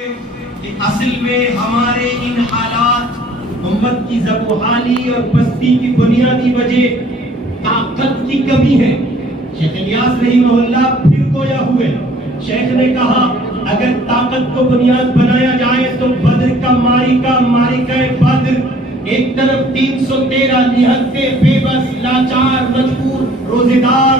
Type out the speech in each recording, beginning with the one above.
کہ اصل میں ہمارے ان حالات امت کی زبوحالی اور پستی کی بنیادی وجہ طاقت کی کمی ہے۔ شیخ الیاس رحمہ اللہ پھر گویا ہوئے، شیخ نے کہا اگر طاقت کو بنیاد بنایا جائے تو بدر کا مارکہ بدر، ایک طرف 313 نہتے بے بس لاچار مجبور روزے دار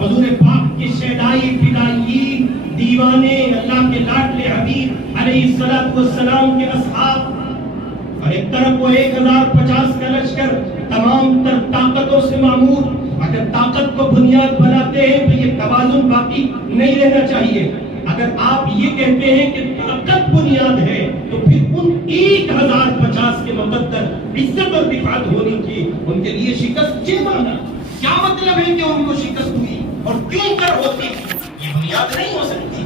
حضور پاک کے شہدائی فدائیین دیوانے اللہ کے لاڈلے حبیب علیہ السلام کے اصحاب، اور ایک طرف وہ 1050 کا لشکر تمام تر طاقتوں سے معمور۔ اگر طاقت کو بنیاد بناتے ہیں تو یہ توازن باقی نہیں رہنا چاہیے۔ اگر آپ یہ کہتے ہیں کہ طاقت بنیاد ہے تو پھر ان 1050 کے مقدر عزت اور رفعت ہونی تھی، ان کے لیے شکست کیوں مانا؟ کیا مطلب ہے کہ ان کو شکست ہوئی اور کیوں کر ہوتی؟ یہ بنیاد نہیں ہو سکتی۔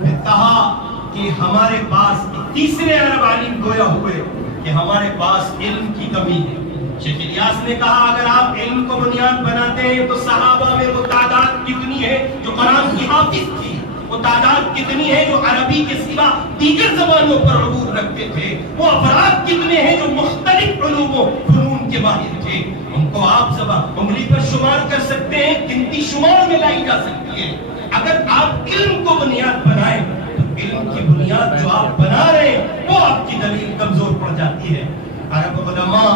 میں کہا کہ ہمارے پاس تیسرے عرب عالم گویا ہوئے کہ ہمارے پاس علم کی کمی ہے۔ شیخ الیاس نے کہا اگر آپ علم کو بنیاد بناتے ہیں تو صحابہ میں وہ تعداد کتنی ہے جو قرآن کی حافظ تھی، وہ تعداد کتنی ہے جو عربی کے سوا دیگر زبانوں پر عبور رکھتے تھے، وہ افراد کتنے ہیں جو مختلف علوم و فنون کے ماہر تھے، ان کو آپ زبان انگلی پر شمار کر سکتے ہیں، گنتی شمار میں لائی جا سکتی ہے۔ اگر آپ علم کو بنیاد بنائیں تو علم کی بنیاد جو آپ بنا رہے ہیں وہ آپ کی دلیل کمزور پڑ جاتی ہے۔ عرب علماء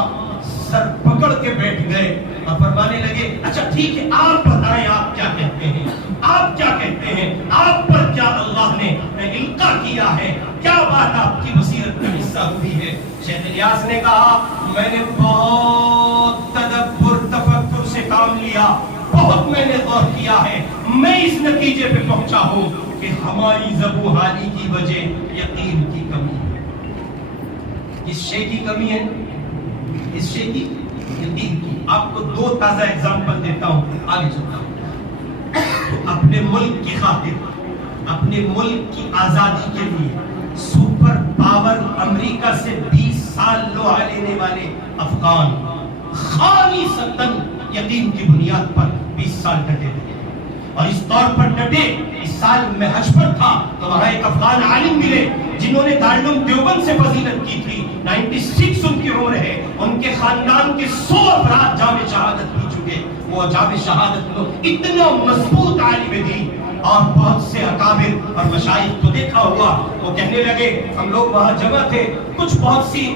سر پکڑ کے بیٹھ گئے اور فرمانے لگے اچھا ٹھیک ہے، آپ بتائیں آپ کیا کہتے ہیں، آپ کیا کہتے ہیں، آپ پر کیا اللہ نے القا کیا ہے، کیا بات آپ کی بصیرت کا حصہ ہوئی ہے؟ شیخ الیاس نے کہا میں نے بہت تدبر تفکر سے کام لیا، بہت میں نے غور کیا ہے، میں اس نتیجے پہ پہنچا ہوں کہ ہماری زبوحالی کی وجہ یقین کی کمی ہے۔ اس شے کی کمی ہے، اس شے کی یقین کی۔ آپ کو دو تازہ اگزامپل دیتا ہوں، آگے چلتا ہوں۔ اپنے ملک کی خاطر، اپنے ملک کی آزادی کے لیے سپر پاور امریکہ سے 20 سال لوہا لینے والے افغان خالصتاً یقین کی بنیاد پر 20 سال ڈٹے رہے، اور اس طور پر ڈٹے۔ اس سال میں حج پر تھا تو وہاں ایک افغان عالم ملے جنہوں نے دارالعلوم دیوبند سے فضیلت کی تھی، 96 ان کی عمر ہے، ان کے خاندان کے 100 افراد جام شہادت پی چکے۔ وہ جام شہادت لوگ اتنا مضبوط عالم دین اور بہت سے اکابر اور مشائخ کو دیکھا ہوا، وہ کہنے لگے ہم لوگ وہاں جمع تھے، کچھ بہت سی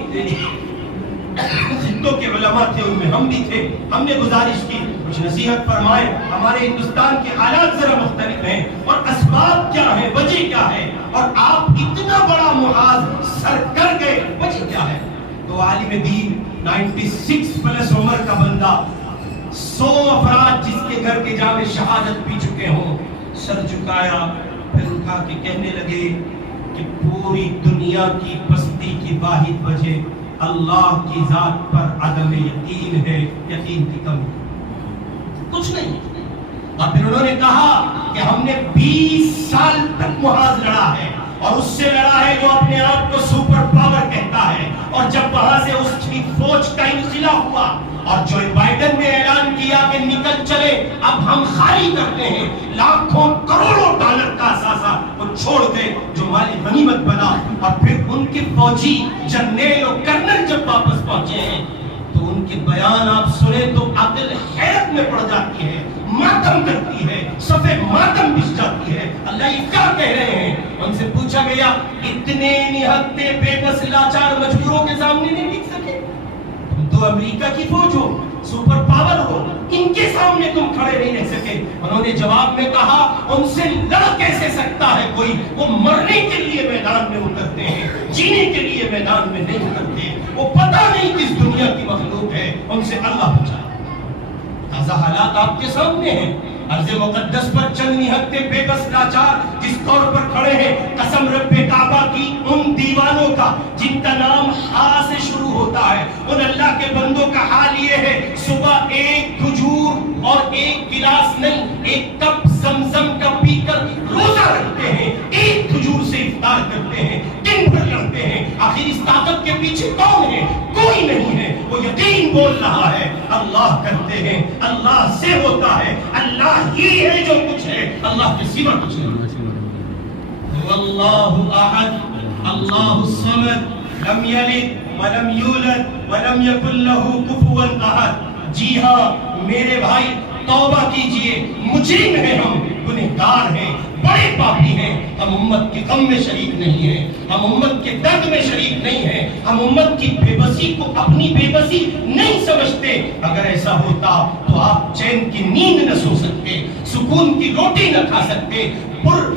خطوں کے علماء تھے، ان میں ہم بھی تھے، ہم نے گزارش کی کچھ نصیحت فرمائے، ہمارے ہندوستان کے حالات ذرا مختلف ہیں اور اسباب کیا ہے، وجہ کیا ہے، اور آپ اتنا بڑا محاذ سر کر گئے، وجہ کیا ہے؟ تو عالم دین 96 پلس عمر کا بندہ، 100 افراد جس کے گھر کے جام شہادت پی چکے ہوں، سر جھکایا، پھر اٹھا کے کہنے لگے کہ پوری دنیا کی پستی کی واحد وجہ اللہ کی ذات پر عدم یقین ہے، یقین کی کمی، کچھ نہیں۔ اور پھر انہوں نے کہا کہ ہم نے 20 سال تک محاذ لڑا ہے، اور اس سے لڑا ہے جو اپنے آپ کو سپر پاور کہتا ہے، اور جب وہاں سے اس کی فوج کا انخلا ہوا اور جو بائیڈن نے اعلان کیا کہ نکل چلے اب ہم خالی کرتے ہیں، لاکھوں کروڑوں ڈالر کا اثاثہ وہ چھوڑ دے جو مالی غنیمت بنا، اور پھر ان کے فوجی جنرل اور کرنل جب واپس پہنچے ہیں تو ان کے بیان آپ سنیں تو عقل حیرت میں پڑ جاتی ہے، ماتم کرتی ہے، صفے ماتم بچ جاتی ہے۔ اللہ یہ کیا کہہ رہے ہیں؟ ان سے پوچھا گیا اتنے نہتے بے بس لاچار مجبوروں کے سامنے نہیں ٹک سکے؟ تم تو امریکہ کی فوج ہو، سپر پاور ہو، ان کے سامنے تم کھڑے نہیں رہ سکے۔ انہوں نے جواب میں کہا ان سے لڑ کیسے سکتا ہے کوئی، وہ مرنے کے لیے میدان میں اترتے ہیں، جینے کے لیے میدان میں نہیں اترتے، وہ پتہ نہیں کس دنیا کی مخلوق ہے، ان سے اللہ بچائے۔ تازہ حالات آپ کے سامنے ہیں، ارض مقدس پر چند نہتے بے بس لاچار جس طور پر کھڑے ہیں، قسم رب کعبہ کی ان دیوانوں کا جن کا نام ہا سے شروع ہوتا ہے، ان اللہ کے بندوں کا حال یہ ہے صبح ایک کھجور اور ایک گلاس نہیں، ایک کپ زمزم کا پی کر روزہ رکھتے ہیں، ایک کھجور سے افطار کرتے ہیں، دن بھر لڑتے ہیں۔ آخر اس طاقت کے پیچھے کون ہے؟ کوئی نہیں ہے، وہ یقین بول رہا ہے اللہ کرتے ہیں، اللہ سے ہوتا ہے، اللہ ہی ہے جو کچھ ہے، اللہ کے سوا کچھ نہیں۔ اللہ احد اللہ الصمد لم یلد ولم یولد ولم یکن لہ کفوا احد. جی ہاں میرے بھائی توبہ کیجئے، مجرم ہیں ہم، گنہگار ہیں، بڑے پاپی ہیں. ہم امت کے غم میں شریک نہیں ہیں، ہم امت کے درد میں شریک نہیں ہیں، ہم امت کی بے بسی کو اپنی بے بسی نہیں سمجھتے. اگر ایسا ہوتا تو آپ چین کی نیند نہ سو سکتے، سکون کی روٹی نہ کھا سکتے، پر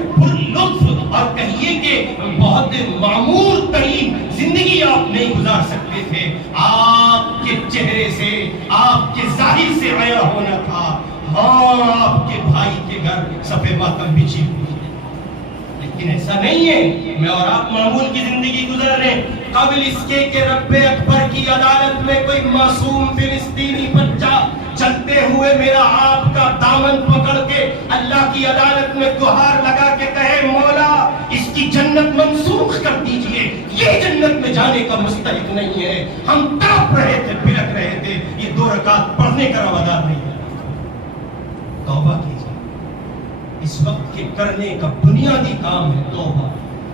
لطف اور کہیے کہ بہت معمور ترین زندگی آپ نہیں گزار سکتے تھے. آپ کے چہرے سے، آپ کے ظاہر سے عیاں ہونا تھا ہاں آپ کے بھائی کے گھر صفے ماتم بچھی ہوئی ہے، لیکن ایسا نہیں ہے. میں اور آپ معمول کی زندگی گزار رہے ہیں. قبل اس کے کہ رب اکبر کی عدالت میں کوئی معصوم فلسطینی بچہ چلتے ہوئے میرا آپ کا دامن پکڑ کے اللہ کی عدالت میں گہار لگا کے کہے مولا اس کی جنت منسوخ کر دیجئے، یہ جنت میں جانے کا مستحق نہیں ہے. ہم تڑپ رہے تھے، بلک رہے تھے. یہ 2 رکعت پڑھنے کا روادار نہیں ہے. توبہ کیجئے، اس وقت کے کرنے کا بنیادی کام ہے توبہ.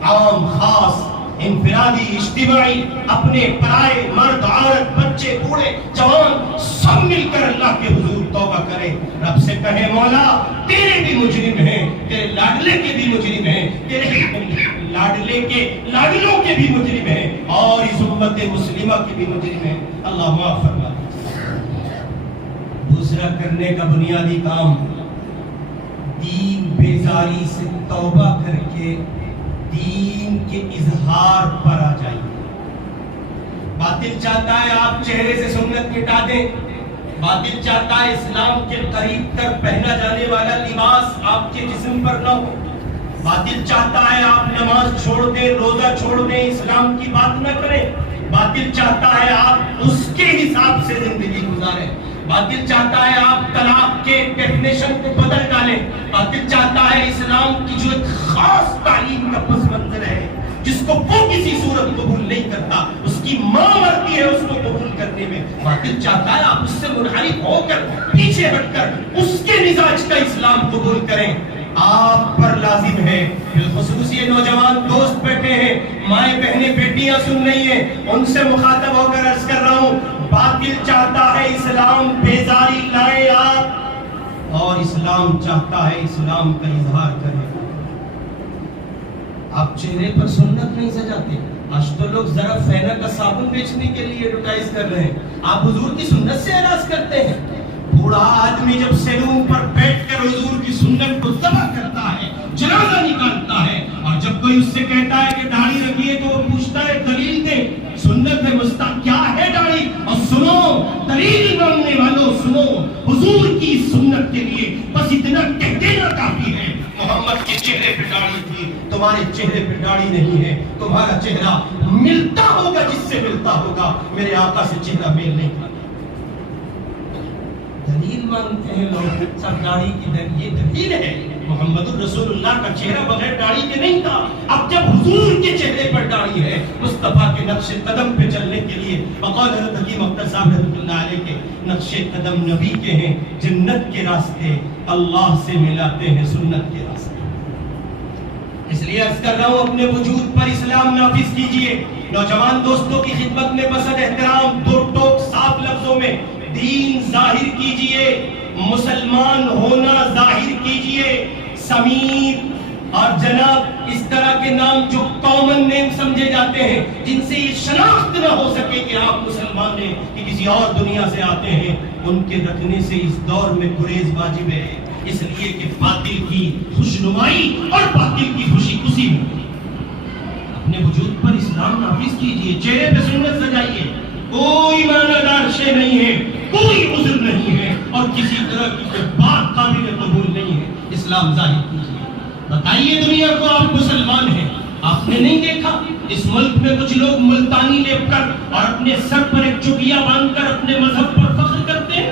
عام، خاص، انفرادی، اجتماعی، اپنے پرائے، مرد، عورت، بچے، بوڑھے، جوان، سب مل کر اللہ کے حضور توبہ کرے. رب سے کہے مولا تیرے بھی مجرم ہیں، تیرے لاڈلے کے بھی مجرم ہیں، تیرے لاڈلے کے لاڈلوں کے بھی مجرم ہیں، اور اس امت مسلمہ کے بھی مجرم ہیں. اللہ معاف فرما. دوسرا کرنے کا بنیادی کام دین بیزاری سے توبہ کر کے دین کے اظہار پر آ جائیے. باطل چاہتا ہے آپ چہرے سے سنت مٹا دیں، باطل چاہتا ہے اسلام کے قریب تر پہنا جانے والا لباس آپ کے جسم پر نہ ہو، باطل چاہتا ہے آپ نماز چھوڑ دیں، روزہ چھوڑ دیں، اسلام کی بات نہ کریں. باطل چاہتا ہے آپ اس کے حساب سے زندگی گزاریں. باطل چاہتا ہے آپ طلاق کے ڈیفینیشن کو بدل ڈالیں. باطل چاہتا ہے اسلام کی جو ایک خاص تعلیم کا پس منظر ہے جس کو وہ کسی صورت قبول نہیں کرتا، اس کی ماں مرتی ہے اس کو قبول کرنے میں. باطل چاہتا ہے آپ اس سے منحرف ہو کر پیچھے ہٹ کر اس کے مزاج کا اسلام قبول کریں. آپ پر لازم ہے، بالخصوص یہ نوجوان دوست بیٹھے ہیں، مائیں بہنیں بیٹیاں سن رہی ہیں، ان سے مخاطب ہو کر عرض کر رہا ہوں باطل چاہتا ہے اسلام بیزاری لائے آپ، اور اسلام چاہتا ہے اسلام کا اظہار کریں. آپ چہرے پر سنت نہیں سجاتے. آج تو لوگ ذرا فینا کا صابن بیچنے کے لیے ایڈورٹائز کر رہے ہیں، آپ حضور کی سنت سے اعراض کرتے ہیں. بوڑھا آدمی جب سیلون پر بیٹھ کر حضور کی سنت کو ذبح کرتا ہے، جنازہ نکالتا ہے، اور جب کوئی اس سے کہتا ہے کہ داڑھی رکھیے تو وہ پوچھتا ہے دلیل دیں. سنت ہے مستحب کیا ہے داڑھی؟ اور سنو دلیل مانگنے والوں سنو، حضور کی سنت کے لیے بس اتنا کہہ دینا کافی ہے. محمد کے چہرے پہ داڑھی تھی، تمہارے چہرے پہ داڑھی نہیں ہے. تمہارا چہرہ ملتا ہوگا جس سے ملتا ہوگا، میرے آقا سے چہرہ میل نہیں کھاتا. دلیل مانگتے ہیں لوگ، سب داڑھی کی یہ دلیل ہے. محمد الرسول اللہ کا چہرہ بغیر داڑھی کے نہیں تھا. اب جب حضور کے چہرے پر داڑھی ہے، مصطفیٰ کے نقش قدم پہ چلنے کے لیے، بقول حضرت حکیم اختر صاحب رحمۃ اللہ علیہ کے نقش قدم نبی کے ہیں. جنت کے راستے اللہ سے ملاتے ہیں سنت کے راستے. اس لیے عرض کر رہا ہوں اپنے وجود پر اسلام نافذ کیجئے. نوجوان دوستوں کی خدمت میں بسد احترام 2 ٹوک صاف لفظوں میں دین ظاہر کیجئے، مسلمان ہونا ظاہر کیجئے. سمیر اور جناب اس طرح کے نام جو کامن نیم سمجھے جاتے ہیں، جن سے یہ شناخت نہ ہو سکے کہ آپ مسلمان ہیں کہ کسی اور دنیا سے آتے ہیں، ان کے رکھنے سے اس دور میں گریز واجب ہے. اس لیے کہ باطل کی خوشنمائی اور باطل کی خوشی اسی میں. اپنے وجود پر اسلام نافذ کیجئے، چہرے پہ سنت سجائیے. کوئی معنی دار شے نہیں ہے، کوئی عذر نہیں ہے، اور کسی طرح کی کوئی بات قابل قبول نہیں ہے. اسلام ظاہر کیجئے، بتائیے دنیا کو آپ مسلمان ہیں. آپ نے نہیں دیکھا اس ملک میں کچھ لوگ ملتانی لیپ کر اور اپنے سر پر ایک چوکیا باندھ کر اپنے مذہب پر فخر کرتے ہیں،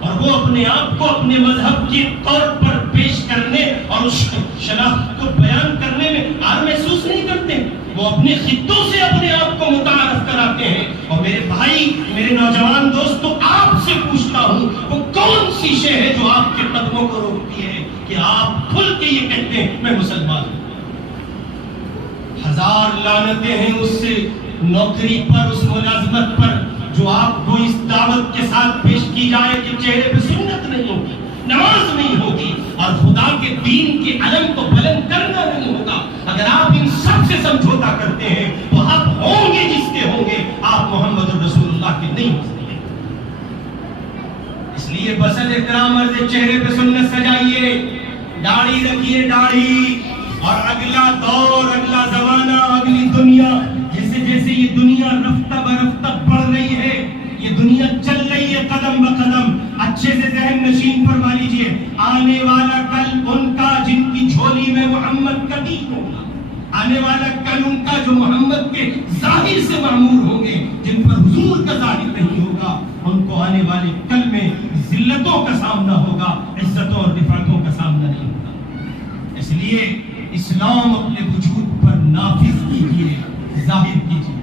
اور وہ اپنے آپ کو اپنے مذہب کے طور پر پیش کرنے اور اس شناخت کو بیان کرنے میں عار محسوس نہیں کرتے. وہ اپنے خطوں سے اپنے آپ کو متعارف کراتے ہیں. اور میرے بھائی، میرے نوجوان دوستو، آپ سے پوچھتا ہوں وہ کون سی شے ہے جو آپ کے قدموں کو روکتی ہے کہ آپ کھل کے یہ کہتے ہیں میں مسلمان ہوں؟ 1000 لعنتیں ہیں اس سے نوکری پر، اس ملازمت پر جو آپ کو اس دعوت کے ساتھ پیش کی جائے کہ چہرے پہ سنت نہیں ہوگی، نماز نہیں ہوگی اور خدا کے دین کے علم کو بلند کرنا نہیں ہوگا۔ اگر آپ ان سب سے سمجھوتا کرتے ہیں تو آپ ہوں گے جس کے ہوں گے، آپ محمد رسول اللہ کے نہیں ہو سکتے۔ اس لیے بسل احترام عرض چہرے پہ سنت سجائیے، داڑھی رکھیے داڑھی، اور اگلا دور، اگلا زمانہ، اگلی دنیا، جیسے جیسے یہ دنیا رفتہ برفتہ بڑھ رہی ہے، یہ دنیا چل رہی ہے قدم بقدم، اچھے سے ذہن نشین فرما لیجئے، آنے والا کل ان کا جن کی جھولی میں محمد کا دین ہوگا، آنے والا کل ان کا جو محمد کے ظاہر سے معمور ہوں گے، جن پر حضور کا ظاہر نہیں ہوگا، ان کو آنے والے کل میں ذلتوں کا سامنا ہوگا، عزتوں اور رفعتوں کا سامنا نہیں ہوگا۔ اس لیے اسلام اپنے وجود پر نافذ کیجیے، ظاہر کیجیے۔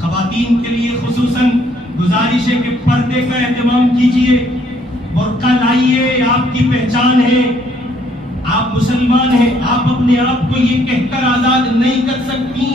خواتین کے لیے خصوصاً گزارش ہے کہ پردے کا اہتمام کیجیے، برقع لائیے، آپ کی پہچان ہے، آپ مسلمان ہیں، آپ اپنے آپ کو یہ کہہ کر آزاد نہیں کر سکتی،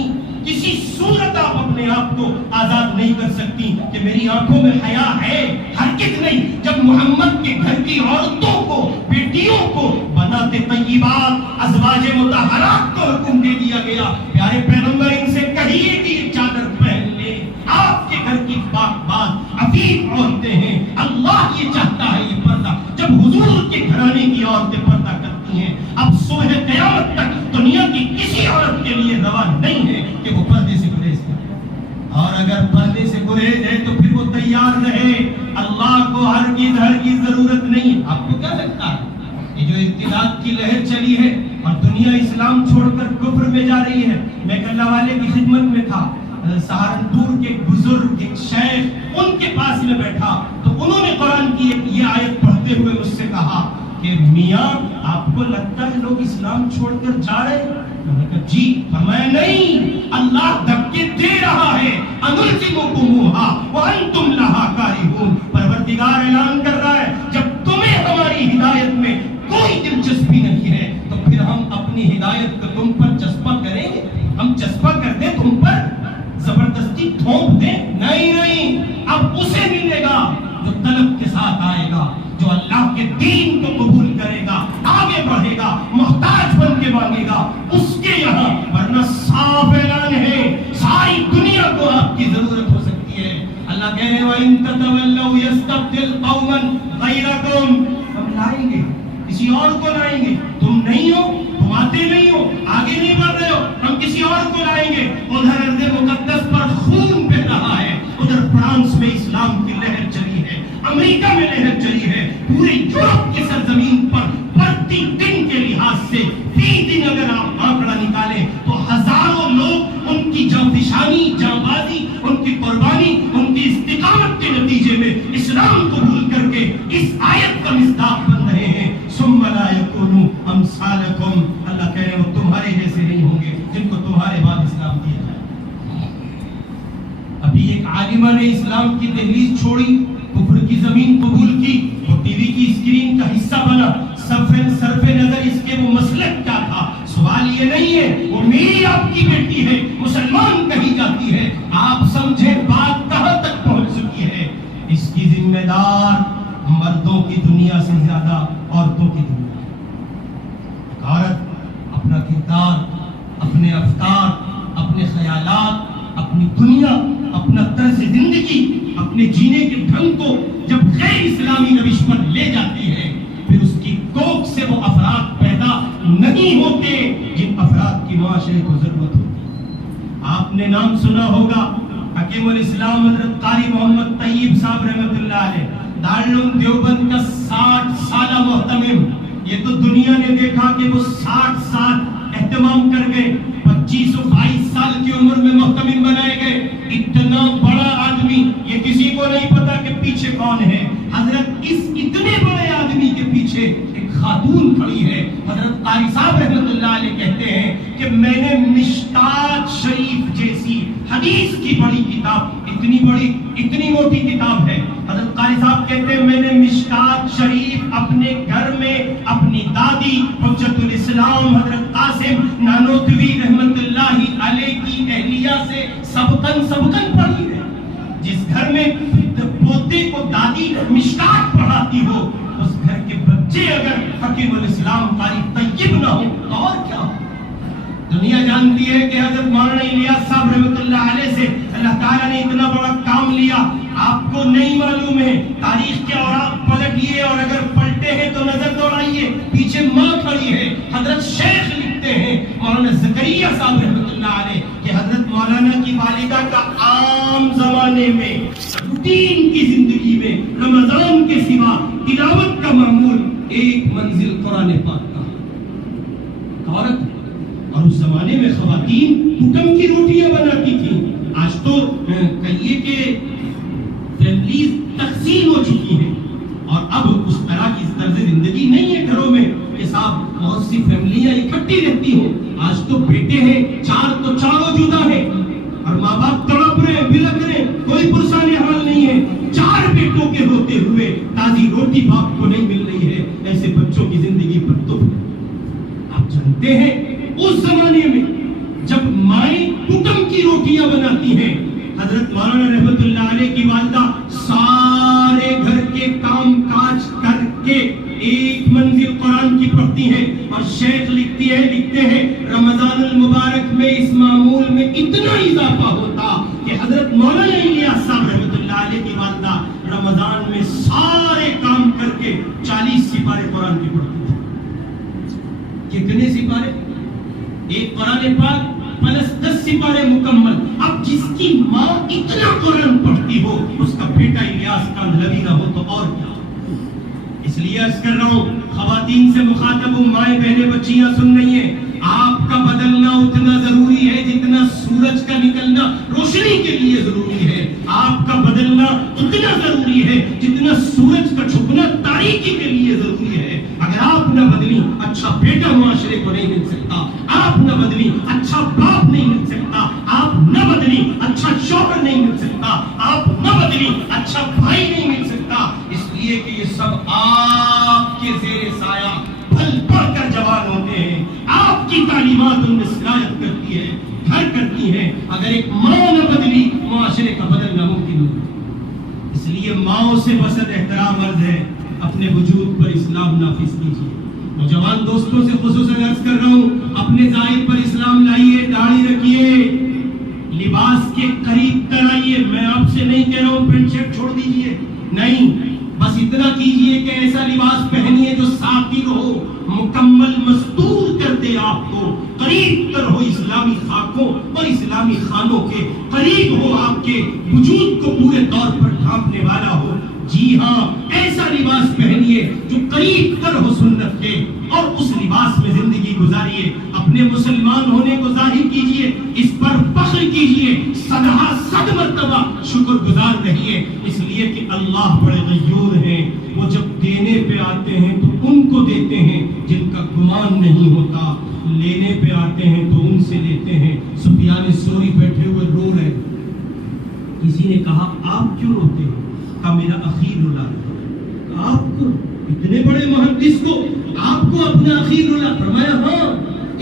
کسی صورت آپ اپنے آپ کو آزاد نہیں کر سکتی کہ میری آنکھوں میں حیا ہے، ہرگز نہیں۔ جب محمد کے گھر کی عورتوں کو، بیٹیوں کو بنات طیبات، ازواج مطہرات کو حکم دے دیا گیا، پیارے پیغمبر ان سے کہیے کہ یہ چادر پہن لے، آپ کے گھر کی پاک بات عفیف عورتیں ہیں، اللہ یہ چاہتا ہے یہ پردہ۔ جب حضور کے گھرانے کی عورتیں پردہ کرتی ہیں، اب صبح قیامت تک دنیا کی کسی عورت کے لیے روا نہیں ہے کہ وہ پردے سے گریز کرے، اور اگر پردے سے گریز ہے تو پھر وہ تیار رہے، اللہ کو ہرگز ضرورت نہیں۔ آپ کو کیا لگتا ہے یہ جو ارتداد کی لہر چلی ہے اور دنیا اسلام چھوڑ کر کفر میں جا رہی ہے؟ میں ایک اللہ والے کی خدمت میں تھا، سہارنپور کے بزرگ ایک شیخ ان کے پاس میں بیٹھا، تو انہوں نے قرآن کی ایک یہ آیت پڑھتے ہوئے مجھ سے کہا کہ میاں آپ کو لگتا ہے لوگ اسلام چھوڑ کر جا رہے ہیں؟ میں نے کہا جی۔ فرمایا نہیں، اللہ دھکے دے رہا ہے، انلزمکموہا وانتم لہا کارہون۔ پروردگار اعلان کر رہا ہے جب تمہیں ہماری ہدایت میں کوئی دلچسپی نہیں ہے تو پھر ہم اپنی ہدایت کو تم پر چسپاں کریں گے؟ ہم چسپاں کر دیں تم پر، زبردستی تھوپ دیں؟ نہیں، اب اسے ملے گا جو طلب کے ساتھ آئے گا، جو اللہ کے دین کو قبول کرے گا، آگے بڑھے گا، محتاج بن کے مانگے گا، اس کے یہاں۔ ورنہ صاف اعلان ہے، ساری دنیا کو آپ کی ضرورت ہو سکتی ہے۔ اللہ کہہ رہے ہیں وَإِن تَتَوَلَّوْا يَسْتَبْدِلْ قَوْمًا غَيْرَكُمْ، ہم لائیں گے، کسی اور کو لائیں گے، تم نہیں ہو، تم آتے نہیں ہو، آگے نہیں بڑھ رہے ہو، ہم کسی اور کو لائیں گے۔ ادھر ارض مقدس پر خون بہ رہا ہے، ادھر فرانس میں اسلام کی لہر چلی ہے، امریکہ میں لہر چلی ہے، پورے یورپ کی سرزمین پر پرتی دن کے لحاظ سے فی دن اگر آپ آنکڑا نکالیں تو ہزاروں لوگ ان کی جانفشانی، جانبازی، ان کی قربانی، ان کی استقامت کے نتیجے میں اسلام قبول کر کے اس آیت کا مصداق بن رہے ہیں۔ ثم لا یکونوا امثالکم، اللہ کہہ رہے ہیں وہ تمہارے جیسے نہیں ہوں گے جن کو تمہارے بعد اسلام دیا جائے۔ ابھی ایک عالمہ نے اسلام کی دہلیز چھوڑی، کفر کی زمین قبول کی، وہ ٹی وی کی اسکرین کا حصہ بنا، صرف نظر اس کے وہ مسلک کیا تھا۔ سوال یہ نہیں ہے وہ میری آپ کی بیٹی ہے، مسلمان کہی جاتی ہے، آپ سمجھے بات کہاں تک پہنچ چکی ہے۔ اس کی ذمہ دار مردوں کی دنیا سے زیادہ عورتوں کی دنیا۔ ایک عورت اپنا کردار، اپنے افکار، اپنے خیالات، اپنی دنیا، اپنا طرز زندگی، اپنے جینے کے ڈھنگ کو جب غیر اسلامی روش پر لے جاتی ہے، پھر اس کی کوکھ سے وہ افراد پیدا نہیں ہوتے جن افراد کی معاشرے کو ضرورت ہوتی ہے۔ آپ نے نام سنا ہوگا حکیم الاسلام حضرت قاری محمد طیب صاحب رحمۃ اللہ علیہ، دارالعلوم دیوبند کا 60 سالہ محتمم۔ یہ تو دنیا نے دیکھا کہ وہ 60 سال اہتمام کر گئے، 25 و 22 سال کی عمر میں محتمم بنائے گئے۔ اتنا بڑا آدمی، یہ کسی کو نہیں پتا کہ پیچھے کون ہے۔ حضرت اس اتنے بڑے آدمی کے پیچھے ایک خاتون کھڑی ہے۔ حضرت قاری صاحب رحمۃ اللہ علیہ کہتے ہیں کہ میں نے مشکات شریف جیسی حدیث کی بڑی کتاب، اتنی موٹی کتاب ہے. حضرت قاری صاحب کہتے ہیں میں نے مشکات شریف اپنے گھر میں اپنی دادی حجت الاسلام حضرت قاسم نانوتوی رحمت اللہ علیہ کی اہلیہ سے سبقن پڑھی ہے. جس گھر میں پوتے کو دادی مشکات پڑھاتی ہو اس گھر کے بچے اگر حکیم الاسلام قاری طیب نہ ہو تو اور کیا ہو. دنیا جانتی ہے کہ حضرت مولانا الیاس صاحب رحمۃ اللہ علیہ سے اللہ تعالیٰ نے اتنا بڑا کام لیا. آپ کو نہیں معلوم ہے تاریخ کے اوراق پلٹیے اور اگر پلٹے ہیں تو نظر دوڑائیے پیچھے ماں کھڑی ہے. حضرت شیخ لکھتے ہیں مولانا زکریا صاحب رحمۃ اللہ علیہ کہ حضرت مولانا کی والدہ کا عام زمانے میں روٹین کی زندگی میں رمضان کے سوا تلاوت کا معمول ایک منزل قرآن پاک کا. عورت اور اس زمانے میں خواتین ٹوٹم کی روٹیاں بناتی تھیں. آج تو کہیے کہ فیملیز تقسیم ہو چکی ہیں اور اب اس طرح کی طرز زندگی نہیں ہے گھروں میں کہ صاحب بہت سی فیملیاں اکٹھی رہتی ہوں. آج تو بیٹے ہیں چار تو چاروں جدا ہیں اور ماں باپ تڑپ رہے بلک رہے کوئی پرسان حال نہیں ہے. 4 بیٹوں کے ہوتے ہوئے تازی روٹی باپ کو نہیں مل رہی ہے. ایسے بچوں کی زندگی پر تو آپ جانتے ہیں اس زمانے میں جب مائیں ٹوٹم کی روٹیاں بناتی ہیں حضرت مولانا رحمت اللہ علیہ کی والدہ سارے گھر کے کام کاج کر کے ایک منزل قرآن کی پڑھتی ہیں اور شیخ لکھتے ہیں رمضان المبارک میں اس معمول میں اتنا اضافہ ہوتا کہ حضرت مولانا الیاس صاحب رحمت اللہ علیہ کی والدہ رمضان میں سارے کام کر کے 40 سپارے قرآن کی پڑھتی تھی. کتنے سپارے؟ ایک قرآن پاک پلس 10 سپارے مکمل. اب جس کی ماں اتنا قرآن پڑھتی ہو اس کا بیٹا الیاس کا نبی نہ ہو تو اور کیا. اس لیے عرض کر رہا ہوں خواتین سے مخاطب ہوں مائیں بہنیں بچیاں سن رہی ہیں. آپ کا بدلنا اتنا ضروری ہے جتنا سورج کا نکلنا روشنی کے لیے ضروری ہے. آپ کا بدلنا اتنا ضروری ہے جتنا سورج کا چھپنا تاریکی کے لیے ضروری ہے. اگر آپ نہ بدلی اچھا بیٹا معاشرے کو نہیں مل سکتا. آپ نہ بدلی اچھا باپ نہیں مل سکتا. آپ نہ بدلی اچھا شوہر نہیں مل سکتا. آپ نہ بدلی اچھا بھائی نہیں مل سکتا. اس لیے کہ یہ سب آپ کے زیر سایہ پھل پڑھ کر جوان ہوتے ہیں. آپ کی تعلیمات ان میں سرایت کرتی ہے گھر کرتی ہے. اگر ایک ماں نہ بدلی معاشرے کا بدلنا ممکن نہیں. اس لیے ماؤں سے بسط احترام عرض ہے اپنے وجود پر اسلام نافذ کیجیے. نوجوان دوستوں سے خصوصاً عرض کر رہا ہوں اپنے ظاہر پر اسلام لائیے داڑھی رکھیے لباس کے قریب تر آئیے. میں آپ سے نہیں کہہ رہا ہوں پینٹ شرٹ چھوڑ دیجیے نہیں بس اتنا کیجیے کہ ایسا لباس پہنیے جو ساتر ہو مکمل مستور کر دے آپ کو قریب تر ہو اسلامی خاکوں اور اسلامی خانوں کے قریب ہو آپ کے وجود کو پورے طور پر ڈھانپنے والا ہو. جی ہاں ایسا لباس پہنیے جو قریب تر ہو سنت کے اور اس لباس میں زندگی گزاریے. اپنے مسلمان ہونے کو ظاہر کیجیے اس پر فخر کیجیے 100 مرتبہ شکر گزار رہیے. اس لیے کہ اللہ بڑے غیور ہیں. وہ جب دینے پہ آتے ہیں تو ان کو دیتے ہیں جن کا گمان نہیں ہوتا. لینے پہ آتے ہیں تو ان سے لیتے ہیں. سفیان ثوری بیٹھے ہوئے رو رہے. کسی نے کہا آپ کیوں روتے ہیں؟ کہا میرا اخیر رولا. آپ کو اتنے بڑے محدث کو آپ کو اپنا اخیر رولا؟ فرمایا ہاں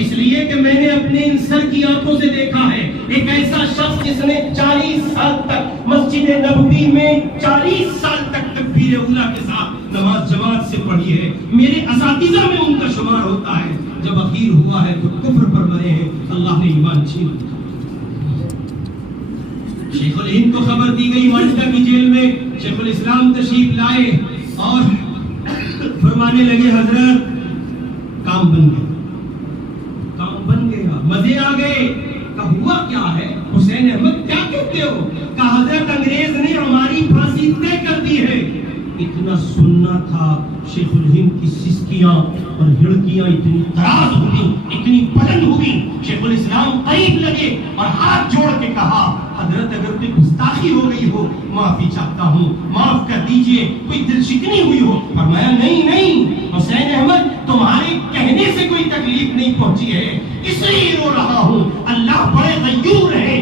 اس لیے کہ میں نے اپنے ان سر کی آنکھوں سے دیکھا ہے ایک ایسا شخص جس نے 40 سال تک مسجد نبوی میں 40 سال تک تکبیر اولیٰ کے ساتھ نماز جماعت سے پڑھی ہے. میرے اساتذہ میں ان کا شمار ہوتا ہے. جب اخیر ہوا ہے تو کفر پر مرے ہیں. اللہ نے ایمان چھین لیا. شیخ الہند کو خبر دی گئی مالٹا کی جیل میں. شیخ الاسلام تشریف لائے اور فرمانے لگے حضرت کام بن گیا مزے آ گئے. کہا ہوا کیا ہے؟ حسین احمد کیا کہتے ہو؟ کہا حضرت انگریز نے ہماری پھانسی طے کر دی ہے. اتنا سننا تھا. شیخ الہند کی سسکیاں اور ہڑکیاں اتنی دراز ہوئی اتنی بلند ہوئی. شیخ الاسلام قریب لگے اور ہاتھ جوڑ کے کہا حضرت اگر کوئی گستاخی ہو گئی ہو معافی چاہتا ہوں معاف کر دیجئے. کوئی دل شکنی ہوئی ہو؟ فرمایا نہیں حسین احمد تمہارے کہنے سے کوئی تکلیف نہیں پہنچی ہے اس لیے رو رہا ہوں. اللہ بڑے غیور ہیں